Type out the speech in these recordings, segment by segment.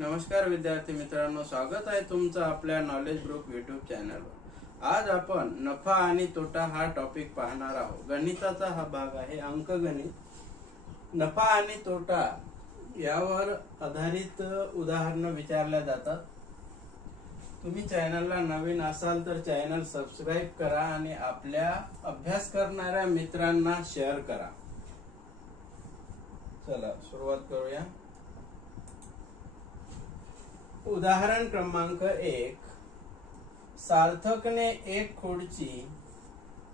नमस्कार विद्यार्थी मित्रांनो, स्वागत आहे तुमचं आपल्या नॉलेज ग्रुप यूट्यूब चॅनलवर। आज आपण नफा आणि तोटा हा टॉपिक पाहणार आहोत। गणिताचा हा भाग आहे, अंकगणित। नफा आणि तोटा यावर आधारित उदाहरणं विचारल्या जातात। तुम्ही चॅनलला नवीन असाल तर चॅनल सबस्क्राइब करा आणि आपल्या अभ्यास करणाऱ्या मित्रांना शेअर करा। चला सुरुवात करूया। उदाहरण क्रमांक 1, सार्थकने एक खुर्ची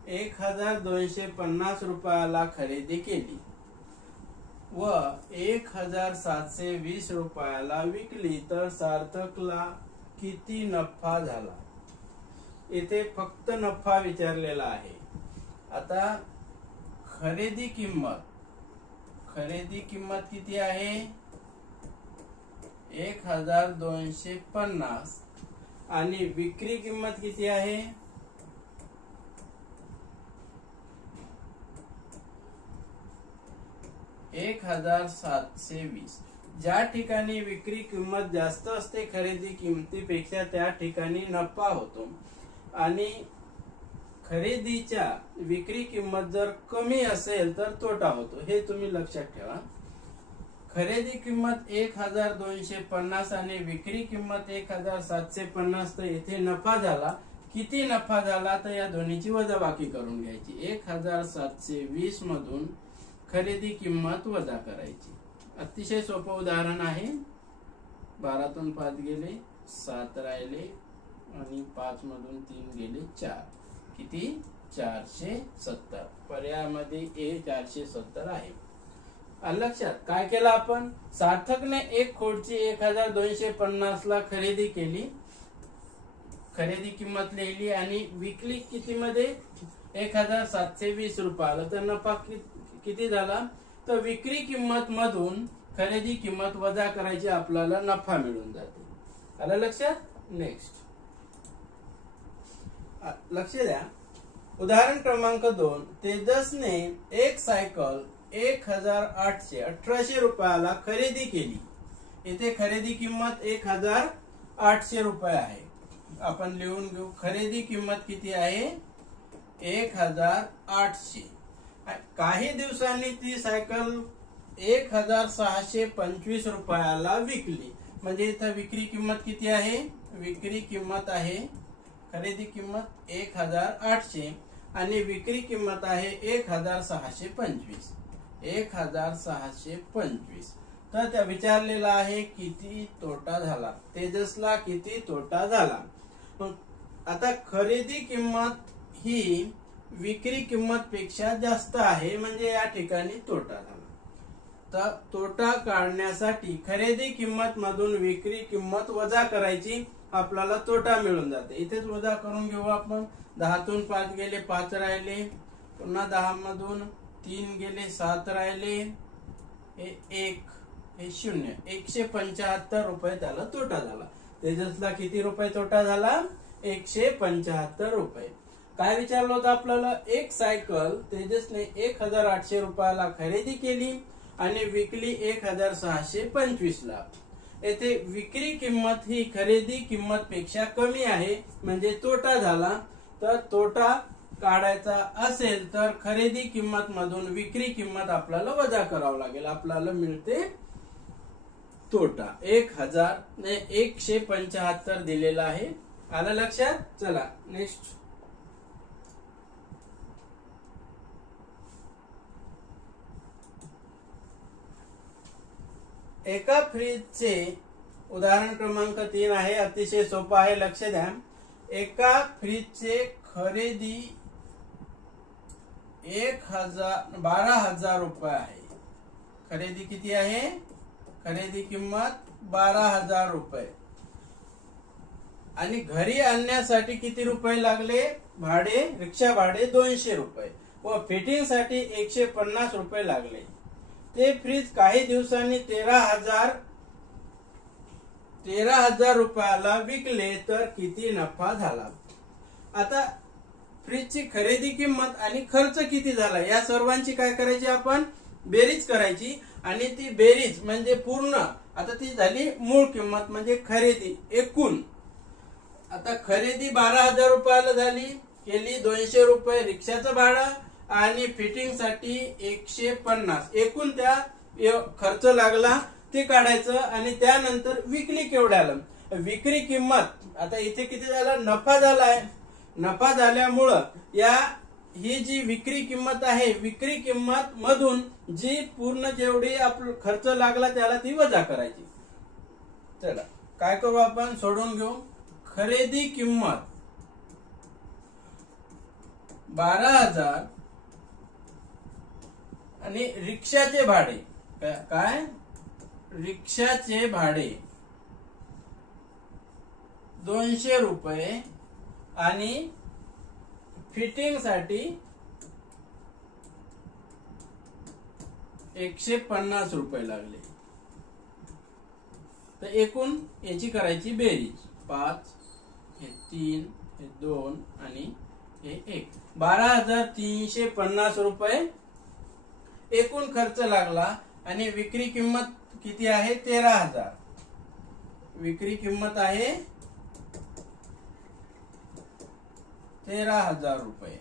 1250 रुपयाला खरेदी केली व 1720 रुपयाला विकली तर सार्थकला किती नफा झाला। इथे फक्त नफा विचारलेला आहे। आता खरेदी किंमत किती आहे? 1250 आणि विक्री किंमत किती आहे? 1720। ज्या ठिकाणी विक्री किंमत जास्त असते खरेदी किमतीपेक्षा त्या ठिकाणी नफा होतो आणि खरेदीच्या विक्री किंमत जर कमी असेल तर तोटा होतो। हे तुम्ही लक्षात ठेवा। खरेदी किंमत 1250 आणि विक्री किंमत 1750, तर येथे नफा झाला। किती नफा झाला तर या दोन्हीची वजाबाकी करून घ्यायची। 1720 मधून खरेदी किंमत वजा करायची। अतिशय सोपं उदाहरण आहे। 12 तून 5 गेले 7 राहिले आणि 5 मधून 3 गेले 4, किती? 470। पर्यायामध्ये ए 470 आहे। लक्षात काय केलं आपण? सार्थकने एक खुर्ची 1250 ला खरेदी केली, खरेदी किंमत लिहिली आणि विकली किती मध्ये? 1720 रुपयाला। तर नफा किती झाला? तर विक्री किंमत मधून खरेदी किंमत वजा करायची, आपल्याला नफा मिळून जाते। आलं लक्षात? नेक्स्ट लक्ष द्या। उदाहरण क्रमांक 2, तेजसने एक सायकल 1800 रुपयाला खरेदी केली। इथे खरेदी किंमत 1800 रुपये आहे। आपण लिहून घेऊ। खरेदी किंमत किती आहे? 1800। काही दिवसांनी ती सायकल 1625 रुपयाला विकली। म्हणजे इथं विक्री किंमत किती आहे? विक्री किंमत आहे, खरेदी किंमत 1800 आणि विक्री किंमत आहे 1625। 1625। तर त्या विचारलेला आहे किती तोटा झाला, तेजसला किती तोटा झाला। आता खरेदी किंमत ही विक्री किंमत पेक्षा जास्त आहे, म्हणजे या ठिकाणी तोटा झाला। तर तोटा काढण्यासाठी खरेदी किंमत मधून विक्री किंमत वजा करायची, आपल्याला तोटा मिळून जाते। इथेच वजा करून घेऊ आपण। 10 तून 5 गेले 5 राहिले, पुन्हा 10 मधून 3 गेले 7 राहिले, हे 1 हे 0, 175 रुपये त्याला तोटा झाला। तेजसला किती रुपये तोटा झाला? 175 रुपये। काय विचारलं होतं आपल्याला? एक सायकल तेजसने 1800 रुपयाला खरेदी केली आणि विकली 1625 ला। येथे विक्री किंमत ही खरेदी किंमत पेक्षा कमी आहे, म्हणजे तोटा झाला। तर तोटा काढायचा असेल तर खरेदी किंमत मधून विक्री किंमत आपल्याला वजा करावं लागेल, आपल्याला मिळते तोटा। 175 दिलेला आहे। आलं लक्षात? चला नेक्स्ट। एका फ्रीजचे उदाहरण क्रमांक 3 आहे। अतिशय सोपं आहे, लक्ष द्या। एका फ्रीजचे खरेदी 12,000 रुपये आहे। खरेदी किती आहे? खरेदी किंमत 12,000 रुपये आणि घरी आणण्यासाठी किती रुपये लागले? भाडे, रिक्षा भाडे 200 रुपये व फिटिंग साठी 150 रुपये लागले। ते फ्रीज काही दिवसांनी 13,000 रुपयाला विकले तर किती नफा झाला। आता फ्रीजची खरेदी किंमत आणि खर्च किती झाला या सर्वांची काय करायची? आपण बेरीज करायची आणि ती बेरीज म्हणजे पूर्ण आता ती झाली मूळ किंमत म्हणजे खरेदी एकूण. आता खरेदी 12,000 रुपयाला झाली, केली 200 रुपये रिक्षाचं भाडं आणि फिटिंग साठी 150. एकूण त्या खर्च लागला ते काढायचं. आणि त्यानंतर विक्री केवढ्याला, विक्री किंमत आता इथे किती झाला, नफा झालाय. नफा झाल्यामुळं ही जी विक्री किंमत आहे, विक्री किंमत मधून जी पूर्ण जेवढी आपला खर्च लागला त्याला ती वजा करायची. चला काय करू आपण, सोडून घेऊ. खरेदी किंमत 12,000 आणि रिक्षाचे भाडे काय, रिक्षाचे भाडे 200 रुपये आणि फिटिंग साठी 150 रुपये लागले. तर एकूण याची करायची बेरीज. 5 हे 3 हे 2 आणि हे 1, 12,350 रुपये एकूण खर्च लागला. आणि विक्री किंमत किती आहे, 13,000. विक्री किंमत आहे 13,000 रुपये.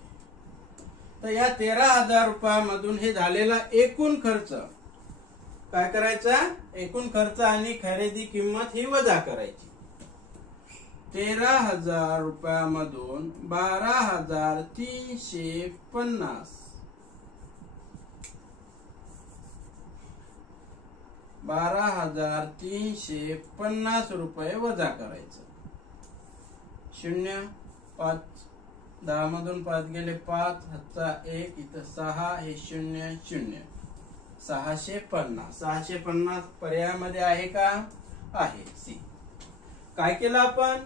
तर या 13,000 रुपयामधून हे झालेला एकूण खर्च काय करायचा, एकूण खर्च आणि खरेदी किंमत ही वजा करायची. 13,000 रुपयामधून 12,350 12,350 रुपये वजा करायचं. 0 5 10 मधून 5 गेले 5 हातचा 1 इथं 6 हे 0 0 650. 650 पर्यायामध्ये आहे का, आहे सी. काय केलं आपण,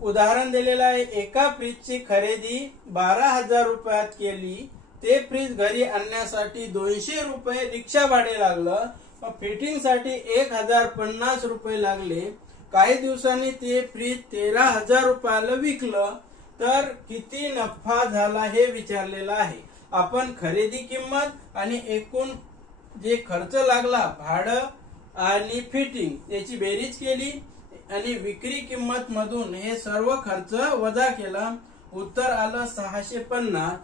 उदाहरण दिलेलं आहे. एका फ्रीजची खरेदी 12,000 रुपयात केली. ते फ्रीज घरी आणण्यासाठी 200 रुपये रिक्षा भाडे लागलं. फिटिंग साठी 1,050 रुपये लागले. काही दिवसांनी ते फ्रीज 13,000 रुपयाला विकलं. तर किती नफा झाला हे विचारलेलं आहे. आपण खरेदी किंमत आणि एकूण जे खर्च लागला भाडं आणि फिटिंग याची बेरीज केली आणि विक्री किंमत मधून हे सर्व खर्च वजा केला. उत्तर आलं 650.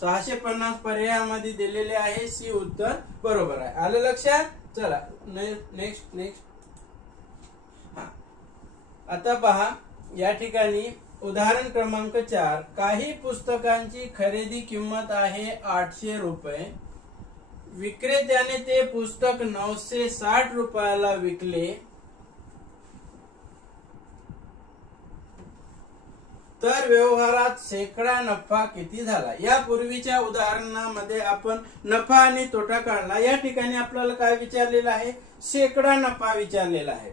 650 पर्यायामध्ये दिलेले आहे, सी उत्तर बरोबर आहे. आलं लक्षात. चला नेक्स्ट. हा आता पहा, या ठिकाणी उदाहरण क्रमांक 4. काही पुस्तकांची खरेदी किंमत आहे 800 रुपये. विक्रेत्याने ते पुस्तक 960 रुपयाला विकले. तर व्यवहारात शेकडा नफा किती झाला. या पूर्वीच्या उदाहरणामध्ये आपण नफा आणि तोटा काढला. या ठिकाणी आपल्याला काय विचारलेलं आहे, शेकडा नफा विचारलेला आहे.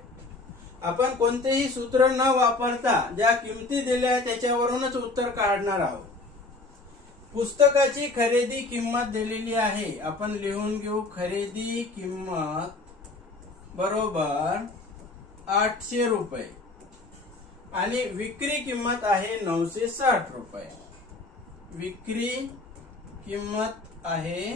आपण कोणतेही सूत्र न वापरता ज्या किमती दिल्या त्याच्यावरूनच उत्तर काढणार आहोत. पुस्तकाची खरेदी किंमत दिलेली आहे. आपण लिहून घेऊ, खरेदी किंमत बरोबर 800 रुपये आणि विक्री किंमत आहे 960 रुपये. विक्री किंमत आहे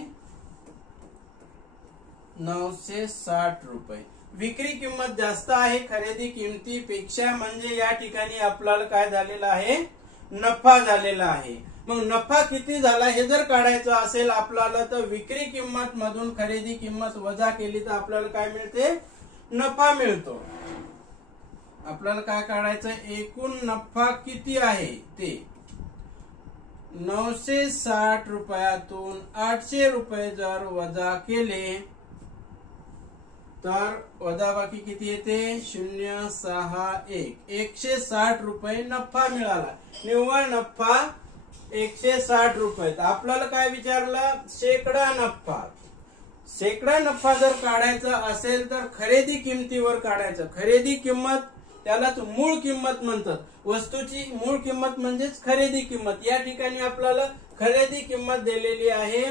960 रुपये. विक्री किंमत जास्त आहे खरेदी किमतीपेक्षा, म्हणजे या ठिकाणी आपल्याला काय झालेलं आहे, नफा झालेला आहे. मग नफा किती झाला हे जर काढायचं असेल आपल्याला, तर विक्री किंमत मधून खरेदी किंमत वजा केली तर आपल्याला काय मिळते, नफा मिळतो. आपल्याला काय काढायचं, एकूण नफा किती आहे ते. 960 रुपयातून 800 रुपये जर वजा केले तर वजाबाकी किती येते, 061. 160 रुपये नफा मिळाला. निव्वळ नफा 160 रुपये. आपल्याला काय विचारलं, शेकडा नफा. शेकडा नफा जर काढायचा असेल तर खरेदी किमतीवर काढायचं. खरेदी किंमत त्यालाच मूळ किंमत म्हणतात. वस्तूची मूळ किंमत म्हणजेच खरेदी किंमत. या ठिकाणी आपल्याला खरेदी किंमत दिलेली आहे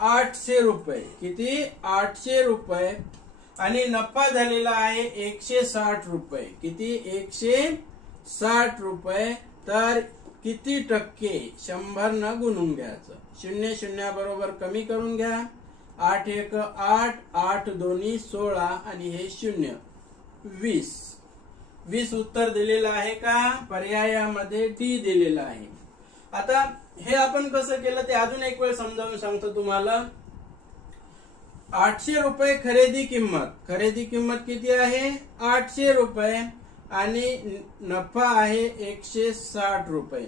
800 रुपये. किती, 800 रुपये. आणि नफा झालेला आहे 160 रुपये. किती, 160 रुपये. तर किती टक्के, 100 न गुणून घ्यायचं. 0 0 बरोबर कमी करून घ्या. 8 1 8, 8 2 16 आणि हे 0. 20. 20 उत्तर दिलेलं आहे का? पर्यायामध्ये डी दिलेलं आहे. आता हे आपण कसं केलं ते अजून एक वेळ समजावून सांगतो तुम्हाला. 800 रुपये खरेदी किंमत किती आहे? 800 रुपये आणि नफा आहे 160 रुपये.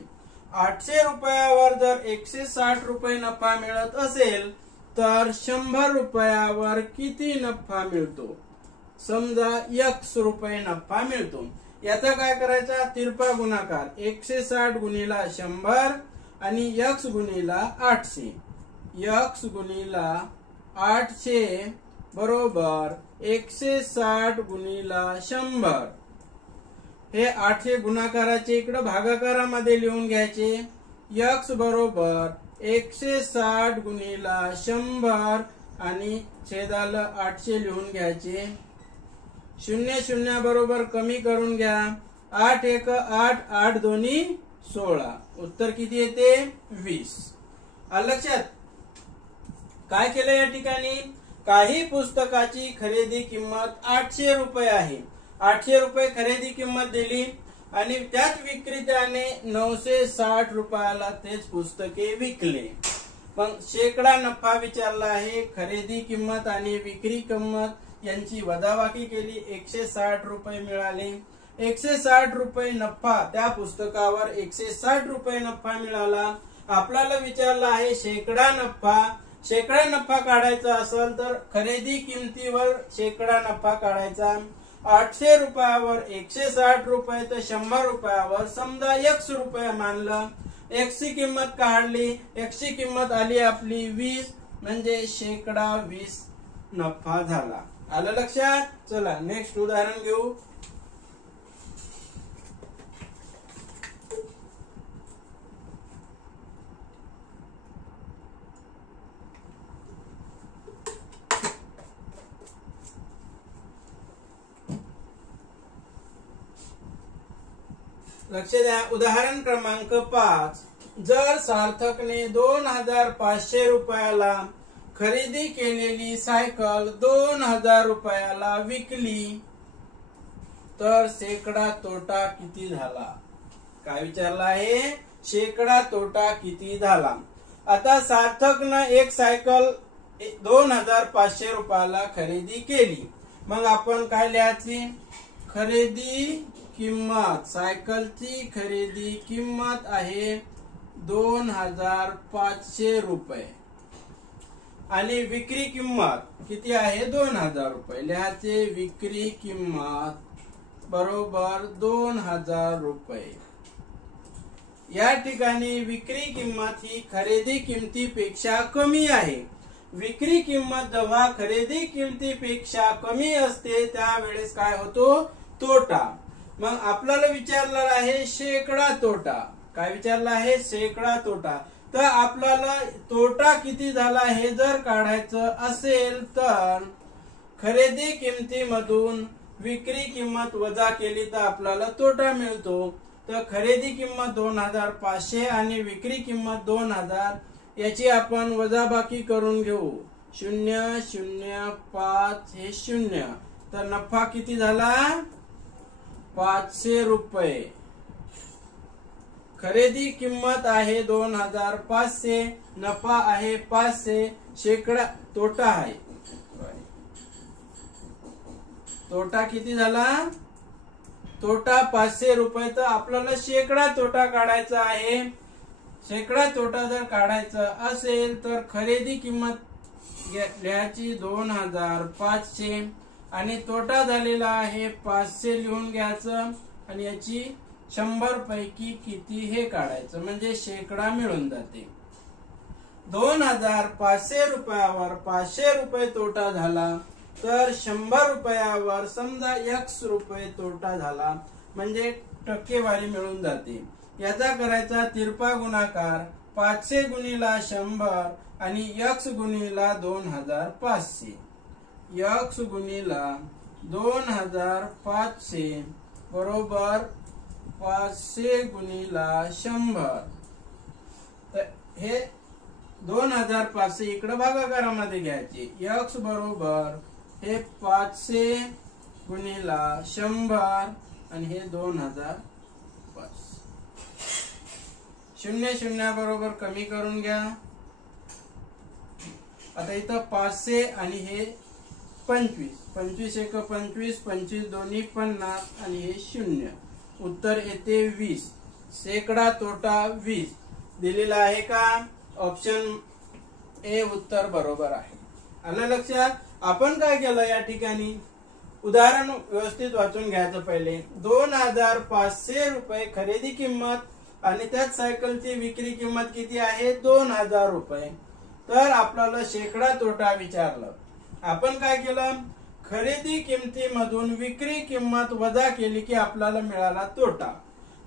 800 रुपयावर जर 160 रुपये नफा मिळत असेल तर 100 रुपयावर किती नफा मिळतो? समजा x रुपये नफा मिळतो. याचा काय करायचा? तिरपा गुणाकार. 160 गुणिला 100 आणि x गुणिला 800. x गुणिला 800 बरोबर 160 गुणिला 100. हे 800 गुणाकाराचे इकडे भागाकारामध्ये लिहून घ्यायचे. x बरोबर 160 गुणिला 100 आणि छेदाला 800 लिहून घ्यायचे. 0 0 बरोबर कमी करून घ्या. 8 1 8, 8 2 16. उत्तर किती येते? 20. आलं लक्षात? काय केलं या ठिकाणी? काही पुस्तकाची खरेदी किंमत 800 रुपये आहे. 800 रुपये खरेदी किंमत दिली आणि त्याच विक्रेत्याने 960 रुपयाला तेच पुस्तके विकले. मग शेकडा नफा विचारला आहे. खरेदी किंमत आणि विक्री किंमत यांची वजाबाकी केली. 160 रुपये मिळाले. 160 रुपये नफा, त्या पुस्तकावर 160 रुपये नफा मिळाला. आपल्याला विचारलं आहे शेकडा नफा. शेकडा नफा काढायचा असेल तर खरेदी किमतीवर शेकडा नफा काढायचा. 800 रुपयावर 160 रुपये तर 100 रुपयावर समजा x रुपये मानलं. x ची किंमत काढली. x ची किंमत आली आपली 20 म्हणजे शेकडा 20 नफा झाला. आलं लक्षात? चला नेक्स्ट उदाहरण घेऊ. लक्ष द्या. उदाहरण क्रमांक 5. जर सार्थकने 2500 रुपयाला खरेदी केलेली सायकल 2000 रुपयाला विकली तर शेकडा तोटा किती झाला? काय विचारला आहे? शेकडा तोटा किती झाला? आता सार्थकनं एक सायकल 2500 रुपयाला खरेदी केली. मग आपण काय लिहायची? खरेदी किंमत. सायकलची खरेदी किंमत आहे 2500 रुपये आणि विक्री किंमत किती आहे? 2000 रुपये. लिहायचे विक्री किंमत बरोबर 2000 रुपये. या ठिकाणी विक्री किंमत ही खरेदी किमतीपेक्षा कमी आहे. विक्री किंमत जेव्हा खरेदी किमतीपेक्षा कमी असते त्यावेळेस काय होतो? तोटा. मग आपल्याला विचारलं आहे शेकडा तोटा. काय विचारलं आहे? शेकडा तोटा. तर आपल्याला तोटा किती झाला हे जर काढायचं असेल तर खरेदी किमतीमधून विक्री किंमत वजा केली तर आपल्याला तोटा मिळतो. तर खरेदी किंमत 2500 आणि विक्री किंमत 2000 याची आपण वजाबाकी करून घेऊ. 0 0 5 हे 0 तर नफा किती झाला? 500 रुपये. खरेदी किंमत आहे 2500, नफा आहे 500, शेकडा तोटा आहे. तोटा किती झाला? तोटा 500 रुपये. तर आपल्याला शेकडा तोटा काढायचा आहे. शेकडा तोटा जर काढायचा असेल तर खरेदी किंमत लिहायची 2500 आणि तोटा झालेला आहे 500 लिहून घ्यायचं आणि याची 100 पैकी किती हे काढायचं म्हणजे शेकडा मिळून जाते. 2500 रुपयावर 500 रुपये तोटा झाला तर 100 रुपयावर समजा x रुपये तोटा झाला म्हणजे टक्केवारी मिळून जाते. याचा करायचा तिरपा गुणाकार. 500 गुणिला 100 आणि x गुणिला 2500. x गुणिला 2500 बरोबर 500 गुणिला 100. तर हे 2500 इकडे भागाकारामध्ये घ्यायचे. x बरोबर हे 500 गुणिला 100 आणि हे 2005. 0 0 बरोबर कमी करून घ्या. आता इथं 500 आणि हे 25. 25 एक 25, 25 दोन्ही 50 आणि हे 0. उत्तर येते 20. शेकडा तोटा 20 दिलेला आहे का? ऑप्शन ए उत्तर बरोबर आहे. आलं लक्षात? आपण काय केलं या ठिकाणी? उदाहरण व्यवस्थित वाचून घ्यायचं. पहिले 2500 रुपये खरेदी किंमत आणि त्यात सायकलची विक्री किंमत किती आहे? 2000 रुपये. तर आपल्याला शेकडा तोटा विचारलं. आपण काय केलं? खरेदी किमतीमधून विक्री किंमत वजा केली की आपल्याला मिळाला तोटा.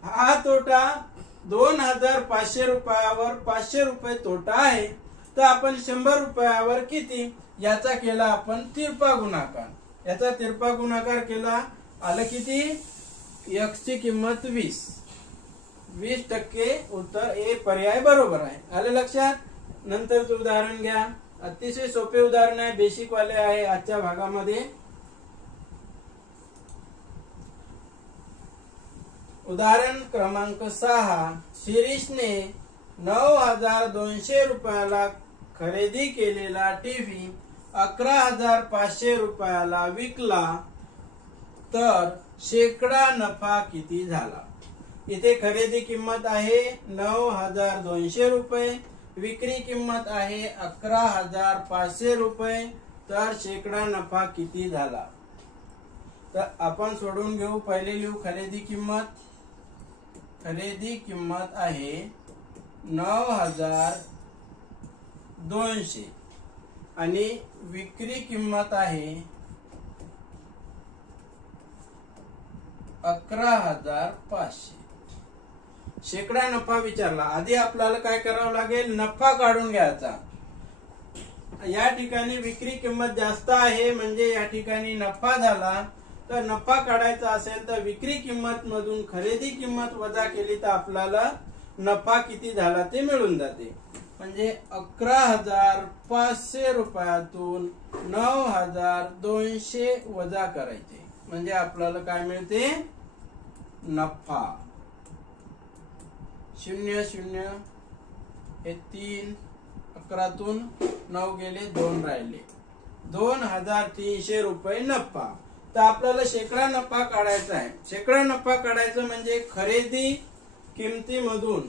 हा तोटा 2500 रुपयावर 500 रुपये तोटा आहे. तर आपण 100 रुपयावर किती याचा केला आपण तिरपा गुणाकार. याचा तिरपा गुणाकार केला, आलं किती? x ची किंमत 20. 20% उत्तर ए पर्याय बरोबर आहे. आलं लक्षात? नंतरचं उदाहरण घ्या. अतिशय सोपे उदाहरण आहे, बेसिक वाले आहे आजच्या भागामध्ये. उदाहरण क्रमांक 6. शिरीषने 9200 रुपयाला खरेदी केलेला टीव्ही 11500 रुपयाला विकला तर शेकडा नफा किती झाला? इथे खरेदी किंमत आहे 9200 रुपये, विक्री किंमत आहे 11500 रुपये, तर शेकडा नफा किती झाला? तर आपण सोडून घेऊ. पहिले लिहू खरेदी किंमत. खरेदी किंमत आहे 9200 आणि विक्री किंमत आहे 11500. शेकडा नफा विचारला. आधी आपल्याला काय करावं लागेल? नफा काढून घ्यायचा. या ठिकाणी विक्री किंमत जास्त आहे म्हणजे या ठिकाणी नफा झाला. तर नफा काढायचा असेल तर विक्री किंमत मधून खरेदी किंमत वजा केली तर आपल्याला नफा किती झाला ते मिळून जाते. म्हणजे 11500 रुपयातून 9200 वजा करायचे म्हणजे आपल्याला काय मिळते? नफा. 0 0 हे 3, 11तून 9 गेले, 2 राहिले. 2300 रुपये नफा. तर आपल्याला शेकडा नफा काढायचा आहे. शेकडा नफा काढायचं म्हणजे खरेदी किमतीमधून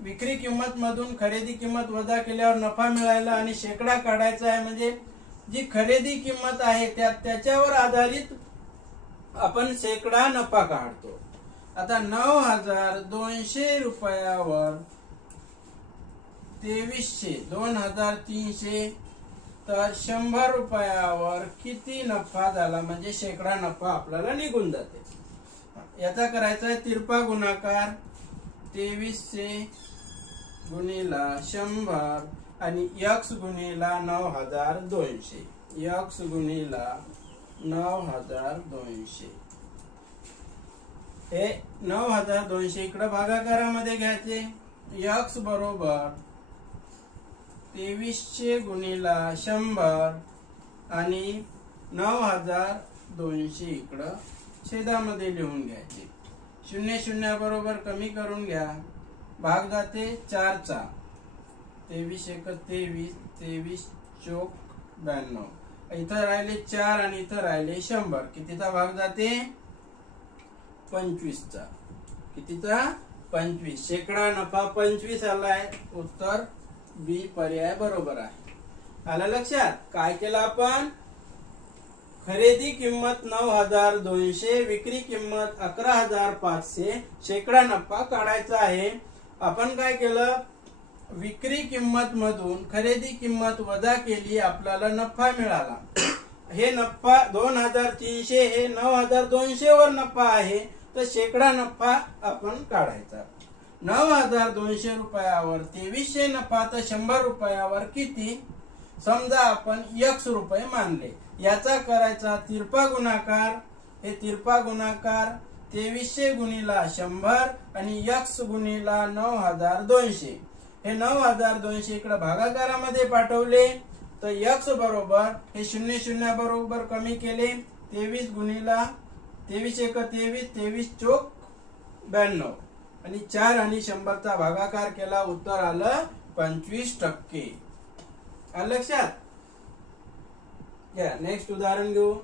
विक्री किंमत मधून खरेदी किंमत वजा केल्यावर नफा मिळाला आणि शेकडा काढायचा आहे. म्हणजे जी खरेदी किंमत आहे त्याच्यावर आधारित आपण शेकडा नफा काढतो. आता 9200 रुपयावर 2300 2300 तर 100 रुपयावर किती नफा झाला? म्हणजे शेकडा नफा आपल्याला निघून जाते. याचा करायचा आहे तिरपा गुणाकार. 2300 गुणिला 100 आणि x गुणिला 9200. x गुणिला 9200. हे 9200 इकडे भागाकारामध्ये घ्यायचे. x बरोबर 2300 गुणिला 100 आणि 9200 इकडं छेदामध्ये लिहून घ्यायचे. 0 0 बरोबर कमी करून घ्या. भाग जाते 4 चा. 23 एक 23, 23 चोक 92. इथं राहिले 4 आणि इथं राहिले 100. कितीचा भाग जाते? 25 चा. कितीचा? 25. शेकडा नफा 25 आलाय. उत्तर बी पर्याय बरोबर आहे. आलं लक्षात? काय केलं आपण? खरेदी किंमत 9200, विक्री किंमत 11500, शेकडा नफा काढायचा आहे. आपण काय केलं? विक्री किंमत मधून खरेदी किंमत वजा केली, आपल्याला नफा मिळाला. हे नफा 2300 हे 9200 वर नफा आहे. तर शेकडा नफा आपण काढायचा. 9200 रुपयावर 2300 नफा तर 100 रुपयावर किती? समजा आपण x रुपये मानले. याचा करायचा तिरपा गुणाकार. हे तिरपा गुणाकार 2300 गुणिला 100 आणि x गुणिला 9200. हे 9200 इकडे भागाकारामध्ये पाठवले तर x बरोबर हे 0 0 बरोबर कमी केले 23 गुणिला 23 एक 23 23 चोक 92 आणि 4 आणि 100चा भागाकार केला उत्तर आलं 25%. आलं लक्षात. नेक्स्ट उदाहरण घेऊ.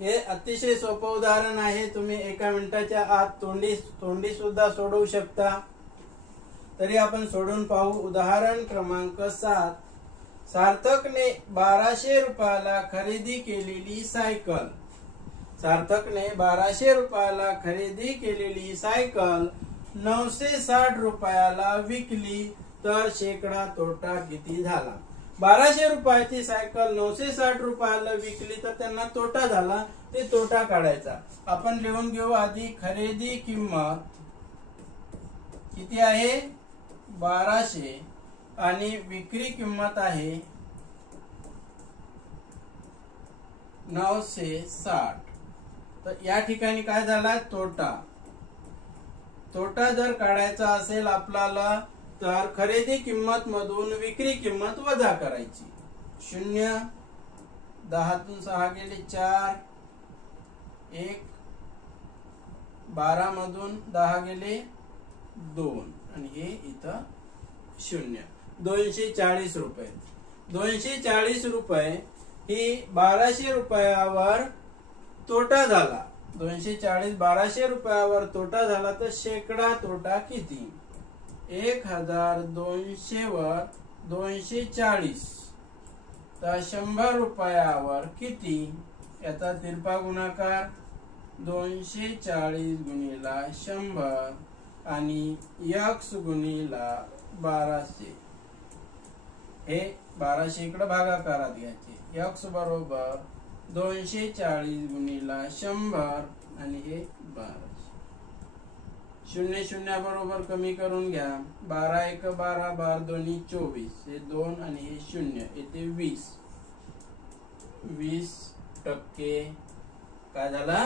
हे अतिशय सोपं उदाहरण आहे. तुम्ही 1 मिनिटाच्या आत तोंडी सुद्धा सोडवू शकता. तरी आपण सोडून पाहू. उदाहरण क्रमांक 7. सार्थकने 1200 रुपयाला खरेदी केलेली सायकल. सार्थकने 1200 रुपयाला खरेदी केलेली सायकल 960 रुपयाला विकली तर शेकडा तोटा किती झाला. 1200 रुपयाची सायकल 960 रुपयाला विकली तर त्यांना तोटा झाला. ते तोटा काढायचा. आपण लिहून घेऊ आधी. खरेदी किंमत किती आहे 1200 आणि विक्री किंमत आहे 960. तर या ठिकाणी काय झाला तोटा. तोटा जर काढायचा असेल आपल्याला तर खरेदी किंमत मधून विक्री किंमत वजा करायची. 0 10 तून 6 गेले 4 1 12 मधून 10 गेले 2 आणि हे इथं 0. 240 रुपये. 240 रुपये ही 1200 रुपयावर तोटा झाला. 240 1200 रुपयावर तोटा झाला तर शेकडा तोटा किती. 1200 वर 240 तर 100 रुपयावर किती. याचा तिरपा गुणाकार 240 गुणिला 100 आणि x गुणिला 1200. हे 1200 इकडे भागाकारात घ्यायचे. x बरोबर 240 गुणिला 100 आणि हे 1200. 0 0 बरोबर कमी करून घ्या. 12 1 12 12 दोन्ही 24 हे 2 आणि हे 0 येथे 20. 20% काय झाला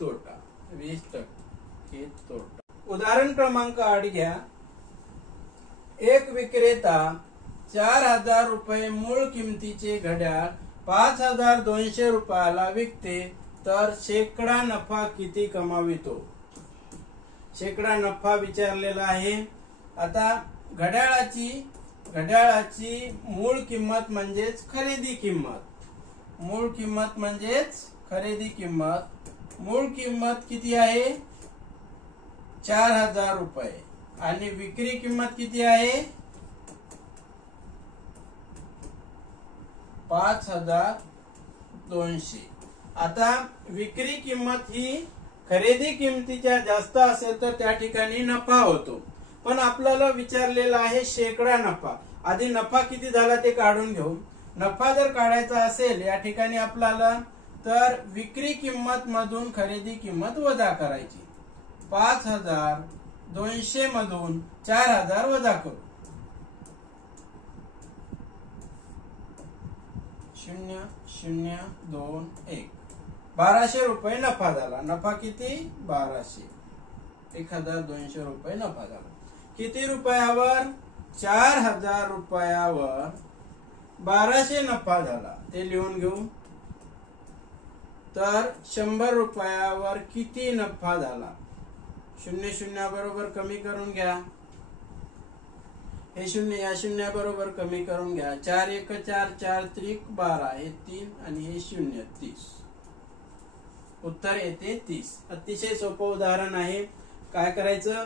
तोटा. 20% तोटा. उदाहरण क्रमांक 8 घ्या. एक विक्रेता 4000 रुपये मूळ किमतीचे घड्याळ 5200 रुपयाला विकते तर शेकडा नफा किती कमावितो. शेकडा नफा विचारलेला आहे. आता घड्याळाची मूळ किंमत म्हणजेच खरेदी किंमत. मूळ किंमत म्हणजेच खरेदी किंमत. मूळ किंमत किती आहे 4000 रुपये आणि विक्री किंमत किती आहे 5200. आता विक्री किंमत ही खरेदी किमतीच्या जास्त असेल तर त्या ठिकाणी नफा होतो. पण आपल्याला विचारलेला आहे शेकडा नफा. आधी नफा किती झाला ते काढून घेऊ. नफा जर काढायचा असेल या ठिकाणी आपल्याला तर विक्री किंमत मधून खरेदी किंमत वजा करायची. 5200 मधून 4000 वजा करू. 0 0 2 1 1200 रुपये नफा झाला. नफा किती 1200. 1200 रुपये नफा झाला. किती रुपयावर 4000 रुपयावर 1200 नफा झाला ते लिहून घेऊ. तर 100 रुपयावर किती नफा झाला. 0 0 बरोबर कमी करून घ्या. हे 0 या 0 बरोबर कमी करून घ्या. 4 1 4 4 त्रिक 12 हे 3 आणि हे 0 30. उत्तर येते 30. अतिशय सोपं उदाहरण आहे. काय करायचं.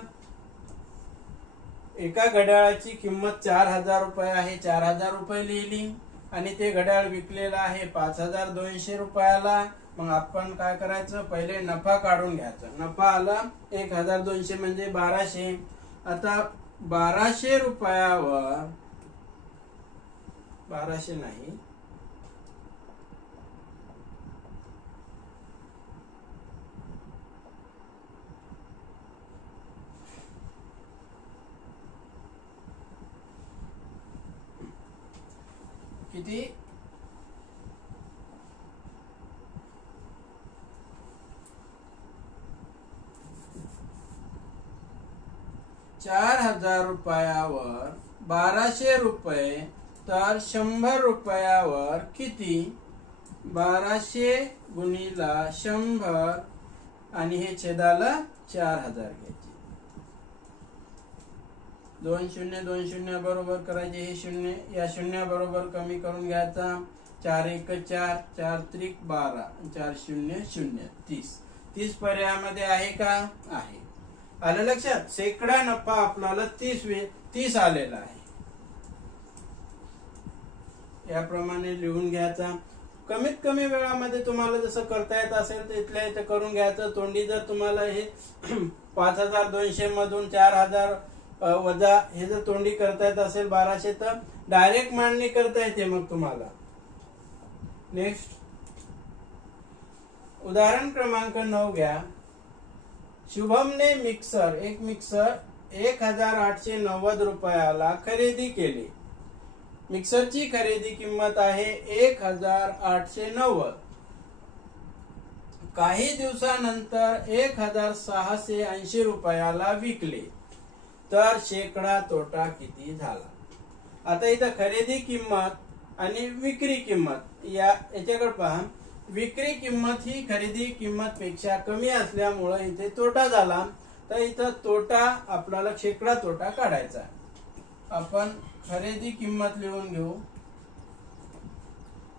एका घड्याळाची किंमत 4000 रुपये आहे. 4000 रुपये लिहिली आणि ते घड्याळ विकलेलं आहे 5200 रुपयाला. मग आपण काय करायचं पहिले नफा काढून घ्यायचा. नफा आला 1200 म्हणजे 1200. आता 1200 रुपयावर 1200 नाही 4000 रुपयावर 1200 रुपये तर 100 रुपयावर किती? 1200 गुणिला 100 आणि हे छेदाला 4000 घ्यायचे. 2 शून्य 2 शून्य बरोबर करायचे. हे शून्य या शून्य बरोबर कमी करून घ्यायचा. 4 1 4 4 त्रिक 12 4 0 0 30. 30 पर्यायामध्ये आहे का? आहे. आलं लक्षात? शेकडा नफा आपल्याला 30 आलेला आहे. याप्रमाणे लिहून घ्यायचा. कमीत कमी वेळामध्ये तुम्हाला जसं करता येत असेल तर इथल्या इथे करून घ्यायचं. तोंडी जर तुम्हाला हे 5200 मधून 4000 वजा हे जर तोंडी करता येत असेल 1200 तर डायरेक्ट मांडणी करता येते मग तुम्हाला. नेक्स्ट उदाहरण क्रमांक 9 घ्या. शुभमने एक मिक्सर 1890 रुपयाला खरेदी केली. मिक्सरची खरेदी किंमत आहे 1890. काही दिवसानंतर 1680 रुपयाला विकले तर शेकडा तोटा किती झाला? आता इथं खरेदी किंमत आणि विक्री किंमत याच्याकडे पहा. विक्री किंमत ही खरेदी किंमत पेक्षा कमी असल्यामुळे इथे तोटा झाला. तर इथं तोटा आपल्याला शेकडा तोटा काढायचा. आपण खरेदी किंमत लिहून घेऊ.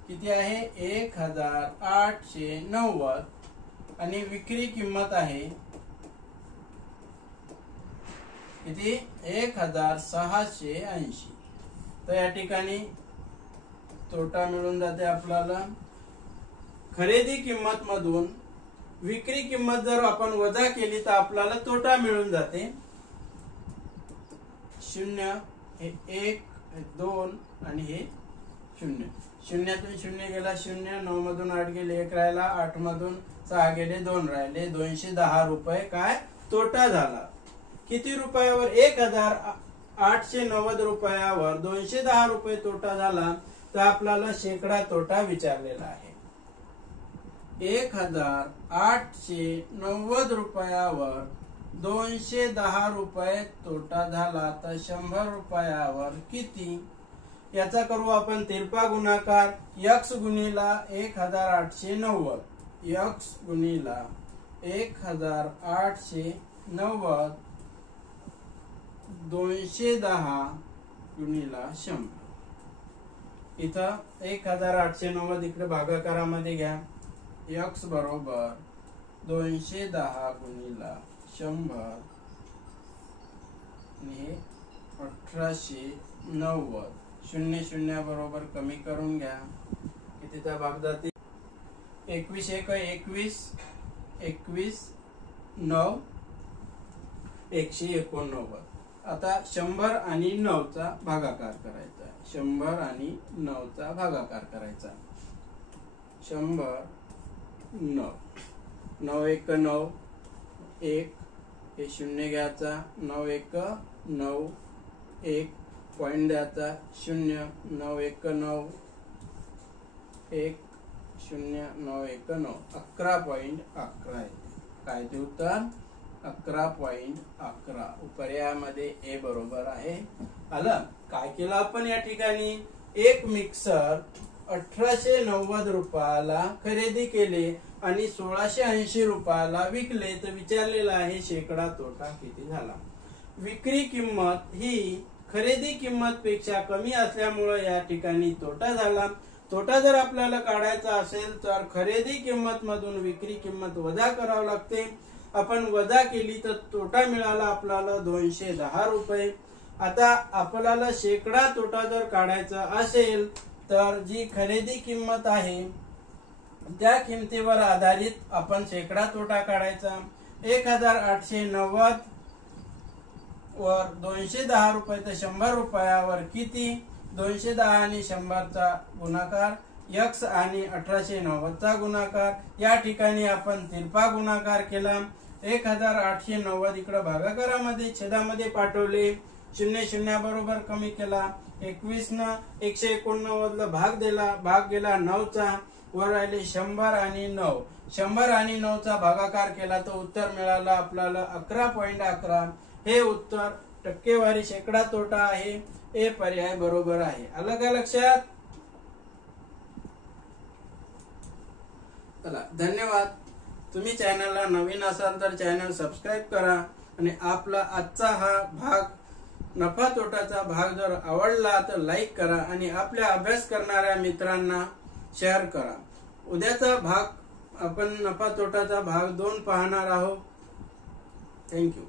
किती आहे? 1890 आणि विक्री किंमत आहे किती? 1680. तर या ठिकाणी तोटा मिळून जाते आपल्याला. खरेदी किंमत मधून विक्री किंमत जर आपण वजा केली तर आपल्याला तोटा मिळून जाते. 0 हे 1 2 आणि हे 0. शून्यातून 0 गेला 0. 9 मधून 8 गेले 1 राहिला. 8 मधून 6 गेले 2 राहिले. 210 रुपये काय तोटा झाला. किती रुपयावर? 1890 रुपयावर 210 रुपये तोटा झाला. तर आपल्याला शेकडा तोटा विचारलेला आहे. 1890 रुपयावर 210 रुपये तोटा झाला तर 100 रुपयावर किती? याचा करू आपण तिरपा गुणाकार. x गुणिला 1890 x गुणिला 1890 210 गुणिला 100. इथं 1890 इकडे भागाकारामध्ये घ्या. x बरोबर 210 गुणिला 100 आणि 1890. 0 0 बरोबर कमी करून घ्या. कितीचा भाग जाते? 21 1 21 21 9 189. आता 100 आणि 9 चा भागाकार करायचा. 100 आणि 9 चा भागाकार करायचा. 100 9 9 1 9 1 हे 0 घ्यायचा. 9 1 9 1 पॉइंट द्यायचा. 0 9 1 9 1 0 9 1 9 11.11 काय ते उत्तर? 11.11. पर्यायामध्ये ए बरोबर आहे. आलं? काय केलं आपण या ठिकाणी? एक मिक्सर 1890 रुपयाला खरेदी केले आणि 1680 रुपयाला विकले तर विचारलेला आहे शेकडा तोटा किती झाला. विक्री किंमत ही खरेदी किंमत पेक्षा कमी असल्यामुळे या ठिकाणी तोटा झाला. तोटा जर आपल्याला काढायचा असेल तर खरेदी किंमत मधून विक्री किंमत वजा करावी लागते. आपण वजा केली तर तोटा मिळाला आपल्याला 210 रुपये. आता आपल्याला शेकडा तोटा जर काढायचा असेल तर जी खरेदी किंमत आहे त्या किमतीवर आधारित आपण शेकडा तोटा काढायचा. 1890 वर 210 रुपये तर 100 रुपयावर किती? 210 आणि 100 चा गुणाकार x आणि 1890 चा गुणाकार. या ठिकाणी आपण तिरपा गुणाकार केला. 1890 इकडे भागाकारामध्ये छेदामध्ये पाठवले. 0 0 बरोबर कमी केला. 21 न 189 ला भाग दिला. भाग गेला 9 चा. वर राहिले 100 आणि 9. 100 आणि 9 चा भागाकार केला तर उत्तर मिळाला आपल्याला 11.11. हे उत्तर टक्केवारी शेकडा तोटा आहे, हे पर्याय बरोबर आहे. आलं का लक्षात? चला, धन्यवाद. तुम्ही चॅनलला नवीन असाल तर चॅनल सबस्क्राईब करा आणि आपला आजचा हा भाग नफा तोटाचा भाग जर आवडला तर लाईक करा आणि आपल्या अभ्यास करणाऱ्या मित्रांना शेअर करा. उद्याचा भाग आपण नफा तोटाचा भाग 2 पाहणार आहोत. थँक्यू.